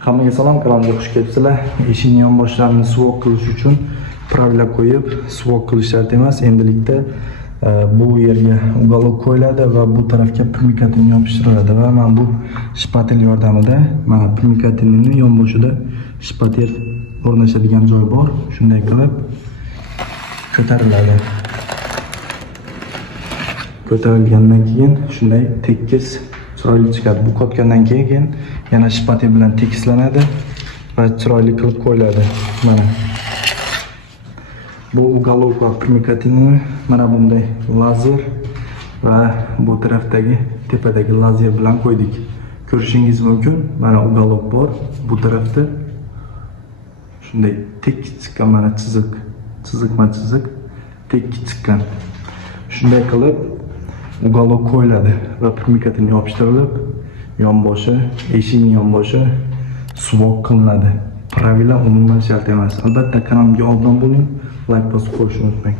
Hammaga salom, kanalimga xush kelibsizlar. Eshikning yonboshlarini suvoq qilish uchun pravila qo'yib, suvoq qilish shart emas. Endilikda bu yerga uголок qo'yiladi va bu tarafga primikatin yopishtiriladi va men bu shpatel yordamida mana primikatinning yonboshida shpatel o'rnashadigan joy bor. Shunday qilib ko'tariladi. Ko'tarilgandan keyin shunday tekis chiroyli chiqadi. Bu qotgandan keyin yana shpatel bilan tekislanadi va chiroyli qilib qo'yiladi. Mana bu uголок va primikatinni mana bunday lazer va bu tarafdagi tepadagi lazer bilan qo'ydik. Ko'rishingiz mumkin. Mana uголок bor. Bu tarafda shunday tekis chiqqan, mana chiziq tekis chiqqan. Shunday qilib uголок qo'yiladi va primikatin yopishtirilib, yonboshi, eshikning yonboshi suvoq qilinadi. Pravila umuman shart emas. Albatta kanalimga obuna bo'ling, like bosib qo'yishni unutmang.